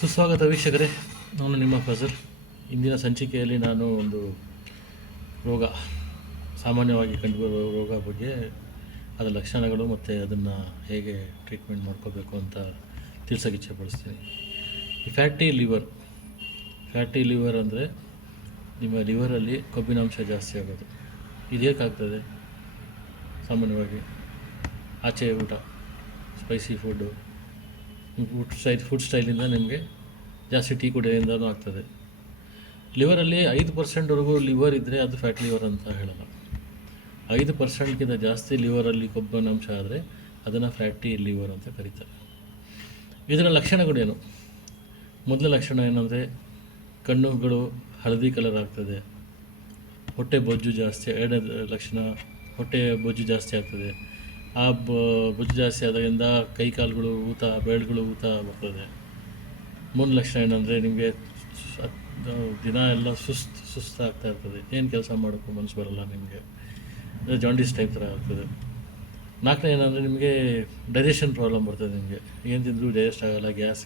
ಸುಸ್ವಾಗತ ವೀಕ್ಷಕರೇ, ನಾನು ನಿಮ್ಮ ಫಜಲ್. ಇಂದಿನ ಸಂಚಿಕೆಯಲ್ಲಿ ನಾನು ಒಂದು ರೋಗ, ಸಾಮಾನ್ಯವಾಗಿ ಕಂಡುಬರುವ ರೋಗ ಬಗ್ಗೆ, ಅದರ ಲಕ್ಷಣಗಳು ಮತ್ತು ಅದನ್ನು ಹೇಗೆ ಟ್ರೀಟ್ಮೆಂಟ್ ಮಾಡ್ಕೋಬೇಕು ಅಂತ ತಿಳಿಸೋಕೆ ಇಚ್ಛೆಪಡಿಸ್ತೀನಿ. ಈ ಫ್ಯಾಟಿ ಲಿವರ್ ಅಂದರೆ ನಿಮ್ಮ ಲಿವರಲ್ಲಿ ಕೊಬ್ಬಿನಾಂಶ ಜಾಸ್ತಿ ಆಗೋದು. ಇದು ಏಕಾಗ್ತದೆ? ಸಾಮಾನ್ಯವಾಗಿ ಆಚೆ ಊಟ, ಸ್ಪೈಸಿ ಫುಡ್ಡು, ಫುಡ್ ಸ್ಟೈಲಿಂದ ನಿಮಗೆ ಜಾಸ್ತಿ ಟೀ ಕುಡಿಯೋದ್ರಿಂದನೂ ಆಗ್ತದೆ. ಲಿವರಲ್ಲಿ 5% ಲಿವರ್ ಇದ್ದರೆ ಅದು ಫ್ಯಾಟ್ ಲಿವರ್ ಅಂತ ಹೇಳಲ್ಲ. 5%ಗಿಂತ ಜಾಸ್ತಿ ಲಿವರಲ್ಲಿ ಕೊಬ್ಬಿನಾಂಶ ಆದರೆ ಅದನ್ನು ಫ್ಯಾಟಿ ಲಿವರ್ ಅಂತ ಕರೀತಾರೆ. ಇದರ ಲಕ್ಷಣಗಳೇನು? ಮೊದಲ ಲಕ್ಷಣ ಏನಂದರೆ ಕಣ್ಣುಗಳು ಹಳದಿ ಕಲರ್ ಆಗ್ತದೆ, ಹೊಟ್ಟೆ ಬೊಜ್ಜು ಜಾಸ್ತಿ. ಎರಡನೇ ಲಕ್ಷಣ, ಹೊಟ್ಟೆ ಬೊಜ್ಜು ಜಾಸ್ತಿ ಆಗ್ತದೆ. ಆ ಬೊಜ್ಜು ಜಾಸ್ತಿ ಆದಾಗಿಂದ ಕೈಕಾಲುಗಳು ಊತ, ಬೆರಳುಗಳು ಊತ ಬರ್ತದೆ. ಮೂರನೇ ಲಕ್ಷಣ ಏನಂದರೆ ನಿಮಗೆ ದಿನ ಎಲ್ಲ ಸುಸ್ತಾಗ್ತಾ ಇರ್ತದೆ, ಏನು ಕೆಲಸ ಮಾಡೋಕ್ಕೂ ಮನಸ್ಸು ಬರೋಲ್ಲ, ನಿಮಗೆ ಜಾಂಡೀಸ್ ಟೈಪ್ ಥರ ಆಗ್ತದೆ. ನಾಲ್ಕನೇ ಏನಂದರೆ ನಿಮಗೆ ಡೈಜೆಷನ್ ಪ್ರಾಬ್ಲಮ್ ಬರ್ತದೆ. ನಿಮಗೆ ಏನು ತಿಂದರೂ ಡೈಜೆಸ್ಟ್ ಆಗೋಲ್ಲ, ಗ್ಯಾಸ್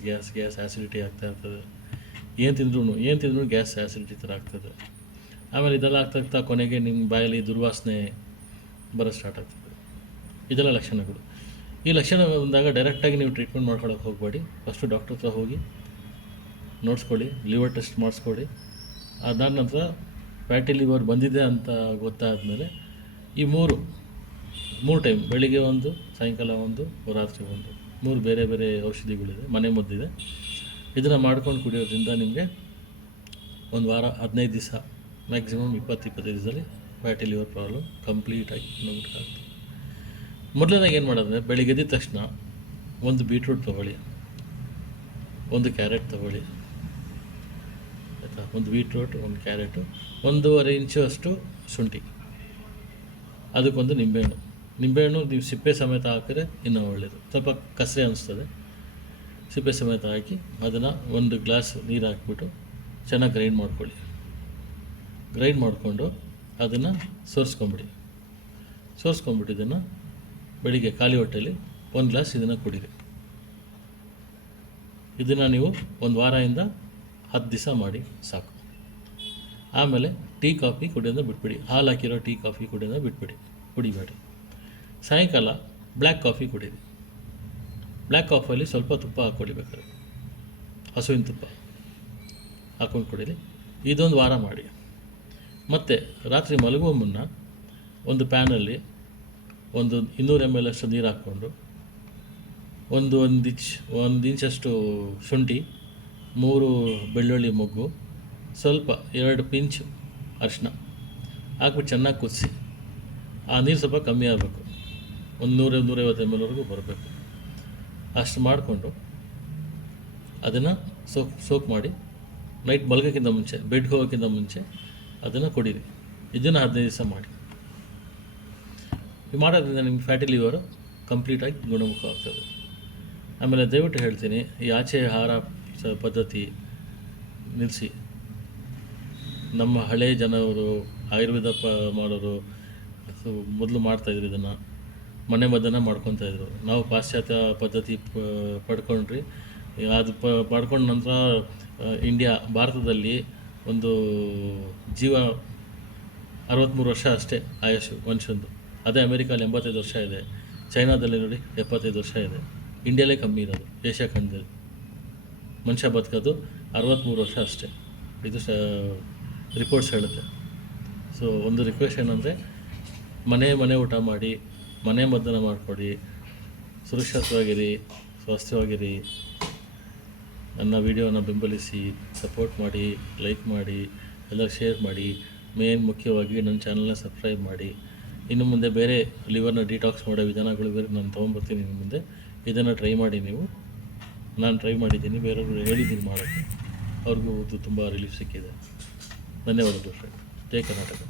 ಆ್ಯಸಿಡಿಟಿ ಆಗ್ತಾ ಇರ್ತದೆ. ಏನು ತಿಂದ್ರೂ ಗ್ಯಾಸ್ ಆ್ಯಸಿಡಿಟಿ ಥರ ಆಗ್ತದೆ. ಆಮೇಲೆ ಇದೆಲ್ಲ ಆಗ್ತಾ ಕೊನೆಗೆ ನಿಮ್ಮ ಬಾಯಲ್ಲಿ ದುರ್ವಾಸನೆ ಬರೋ ಸ್ಟಾರ್ಟ್ ಆಗ್ತದೆ. ಇದೆಲ್ಲ ಲಕ್ಷಣಗಳು. ಈ ಲಕ್ಷಣ ಬಂದಾಗ ಡೈರೆಕ್ಟಾಗಿ ನೀವು ಟ್ರೀಟ್ಮೆಂಟ್ ಮಾಡ್ಕೊಳ್ಳೋಕೆ ಹೋಗಬೇಡಿ. ಫಸ್ಟು ಡಾಕ್ಟ್ರ್ ಹತ್ರ ಹೋಗಿ ನೋಡಿಸ್ಕೊಳ್ಳಿ, ಲಿವರ್ ಟೆಸ್ಟ್ ಮಾಡಿಸ್ಕೊಳ್ಳಿ. ಅದಾದ ನಂತರ ಫ್ಯಾಟಿ ಲಿವರ್ ಬಂದಿದೆ ಅಂತ ಗೊತ್ತಾದಮೇಲೆ ಈ ಮೂರು ಟೈಮ್, ಬೆಳಿಗ್ಗೆ ಒಂದು, ಸಾಯಂಕಾಲ ಒಂದು, ರಾತ್ರಿ ಒಂದು, 3 ಬೇರೆ ಬೇರೆ ಔಷಧಿಗಳಿದೆ, ಮನೆ ಮದ್ದಿದೆ. ಇದನ್ನು ಮಾಡ್ಕೊಂಡು ಕುಡಿಯೋದ್ರಿಂದ ನಿಮಗೆ ಒಂದು ವಾರ, 15 ದಿವಸ, ಮ್ಯಾಕ್ಸಿಮಮ್ 20-25 ದಿವಸದಲ್ಲಿ ಫ್ಯಾಟಿ ಲಿವರ್ ಪ್ರಾಬ್ಲಮ್ ಕಂಪ್ಲೀಟಾಗಿ ನೋಡ್ಬೇಕಾಗ್ತದೆ. ಮೊದಲನೇದಾಗಿ ಏನು ಮಾಡೋದಂದರೆ, ಬೆಳಿಗ್ಗೆ ಎದ್ದ ತಕ್ಷಣ ಒಂದು ಬೀಟ್ರೂಟ್ ತೊಗೊಳ್ಳಿ, ಒಂದು ಕ್ಯಾರೆಟ್ ತೊಗೊಳ್ಳಿ, ಆಯಿತಾ? ಒಂದು ಬೀಟ್ರೂಟ್, ಒಂದು ಕ್ಯಾರೆಟು, 1.5 ಇಂಚು ಅಷ್ಟು ಶುಂಠಿ, ಅದಕ್ಕೊಂದು ನಿಂಬೆಹಣ್ಣು ನೀವು ಸಿಪ್ಪೆ ಸಮೇತ ಹಾಕಿದ್ರೆ ಇನ್ನೂ ಒಳ್ಳೆಯದು. ಸ್ವಲ್ಪ ಕಸರೆ ಅನಿಸ್ತದೆ, ಸಿಪ್ಪೆ ಸಮೇತ ಹಾಕಿ ಅದನ್ನು 1 ಗ್ಲಾಸ್ ನೀರು ಹಾಕಿಬಿಟ್ಟು ಚೆನ್ನಾಗಿ ಗ್ರೈಂಡ್ ಮಾಡಿಕೊಂಡು ಅದನ್ನು ಸೋರಿಸ್ಕೊಂಬಿಟ್ಟು ಇದನ್ನು ಬೆಳಿಗ್ಗೆ ಖಾಲಿ ಹೊಟ್ಟೆಯಲ್ಲಿ 1 ಗ್ಲಾಸ್ ಇದನ್ನು ಕುಡೀರಿ. ಇದನ್ನು ನೀವು 1 ವಾರದಿಂದ 10 ದಿವಸ ಮಾಡಿ ಸಾಕು. ಆಮೇಲೆ ಟೀ ಕಾಫಿ ಕುಡಿಯೋದನ್ನ ಬಿಟ್ಬಿಡಿ. ಹಾಲು ಹಾಕಿರೋ ಟೀ ಕಾಫಿ ಕುಡಿಯೋದನ್ನ ಕುಡಿಬೇಡಿ. ಸಾಯಂಕಾಲ ಬ್ಲ್ಯಾಕ್ ಕಾಫಿ ಕುಡೀರಿ. ಬ್ಲ್ಯಾಕ್ ಕಾಫಿಯಲ್ಲಿ ಸ್ವಲ್ಪ ತುಪ್ಪ ಹಾಕ್ಕೊಳ್ಳಿ, ಬೇಕಾದ್ರೆ ಹಸುವಿನ ತುಪ್ಪ ಹಾಕ್ಕೊಂಡು ಕುಡೀರಿ. ಇದೊಂದು ವಾರ ಮಾಡಿ. ಮತ್ತು ರಾತ್ರಿ ಮಲಗುವ ಮುನ್ನ ಒಂದು ಪ್ಯಾನಲ್ಲಿ ಒಂದು 200 ml ಅಷ್ಟು ನೀರು ಹಾಕ್ಕೊಂಡು ಒಂದು ಇಂಚಷ್ಟು ಶುಂಠಿ, 3 ಬೆಳ್ಳುಳ್ಳಿ ಮೊಗ್ಗು, ಸ್ವಲ್ಪ 2 ಪಿಂಚ್ ಅರಿಶಿನ ಹಾಕ್ಬಿಟ್ಟು ಚೆನ್ನಾಗಿ ಕುದಿಸಿ. ಆ ನೀರು ಸ್ವಲ್ಪ ಕಮ್ಮಿ ಆಗಬೇಕು, 100-150 ml ಬರಬೇಕು. ಅಷ್ಟು ಮಾಡಿಕೊಂಡು ಅದನ್ನು ಸೋಕ್ ಮಾಡಿ ನೈಟ್ ಮಲಗೋಕ್ಕಿಂತ ಮುಂಚೆ, ಬೆಡ್ಗೆ ಹೋಗೋಕ್ಕಿಂತ ಮುಂಚೆ ಅದನ್ನು ಕುಡೀರಿ. ಇದನ್ನು 15 ದಿವಸ ಮಾಡಿ. ಮಾಡೋದ್ರಿಂದ ನಿಮ್ಗೆ ಫ್ಯಾಟಿ ಲಿವರು ಕಂಪ್ಲೀಟಾಗಿ ಗುಣಮುಖ ಆಗ್ತದೆ. ಆಮೇಲೆ ದಯವಿಟ್ಟು ಹೇಳ್ತೀನಿ, ಈ ಆಚೆ ಆಹಾರ ಪದ್ಧತಿ ನಿಲ್ಲಿಸಿ. ನಮ್ಮ ಹಳೆಯ ಜನರು ಆಯುರ್ವೇದ ಮಾಡೋರು ಮೊದಲು ಮಾಡ್ತಾಯಿದ್ರು, ಇದನ್ನು ಮನೆ ಮದ್ದನ್ನು ಮಾಡ್ಕೊತಾಯಿದ್ರು. ನಾವು ಪಾಶ್ಚಾತ್ಯ ಪದ್ಧತಿ ಪಡ್ಕೊಂಡ್ರಿ. ಅದು ಪಡ್ಕೊಂಡ ನಂತರ ಭಾರತದಲ್ಲಿ ಒಂದು ಜೀವ 63 ವರ್ಷ ಅಷ್ಟೇ ಆಯುಷು ಮನುಷ್ಯಂದು. ಅದೇ ಅಮೇರಿಕಲ್ಲಿ 85 ವರ್ಷ ಇದೆ, ಚೈನಾದಲ್ಲಿ ನೋಡಿ 75 ವರ್ಷ ಇದೆ. ಇಂಡಿಯಾಲೇ ಕಮ್ಮಿ ಇರೋದು, ಏಷ್ಯಾ ಖಂಡದಲ್ಲಿ ಮನುಷ್ಯ ಬದುಕೋದು 63 ವರ್ಷ ಅಷ್ಟೇ. ಇದು ರಿಪೋರ್ಟ್ಸ್ ಹೇಳುತ್ತೆ. ಸೊ ಒಂದು ರಿಕ್ವೆಸ್ಟ್ ಏನಂದರೆ, ಮನೆ ಊಟ ಮಾಡಿ, ಮನೆ ಮದ್ದನ್ನು ಮಾಡಿಕೊಡಿ, ಸುರಕ್ಷಿತವಾಗಿರಿ, ಸ್ವಾಸ್ಥ್ಯವಾಗಿರಿ. ನನ್ನ ವಿಡಿಯೋನ ಬೆಂಬಲಿಸಿ, ಸಪೋರ್ಟ್ ಮಾಡಿ, ಲೈಕ್ ಮಾಡಿ, ಎಲ್ಲ ಶೇರ್ ಮಾಡಿ. ಮುಖ್ಯವಾಗಿ ನನ್ನ ಚಾನಲ್ನ ಸಬ್ಸ್ಕ್ರೈಬ್ ಮಾಡಿ. ಇನ್ನು ಮುಂದೆ ಬೇರೆ ಲಿವರ್ನ ಡಿಟಾಕ್ಸ್ ಮಾಡೋ ವಿಧಾನಗಳು ಬೇರೆ ನಾನು ತೊಗೊಂಬರ್ತೀನಿ ನಿಮ್ಮ ಮುಂದೆ. ಇದನ್ನು ಟ್ರೈ ಮಾಡಿ ನೀವು. ನಾನು ಟ್ರೈ ಮಾಡಿದ್ದೀನಿ, ಬೇರೆಯವರು ಹೇಳಿದ್ದೀನಿ ಮಾಡೋಕ್ಕೆ, ಅವ್ರಿಗೂ ತುಂಬ ರಿಲೀಫ್ ಸಿಕ್ಕಿದೆ. ಧನ್ಯವಾದಗಳು ಫ್ರೆಂಡ್. ಜೈ ಕರ್ನಾಟಕ.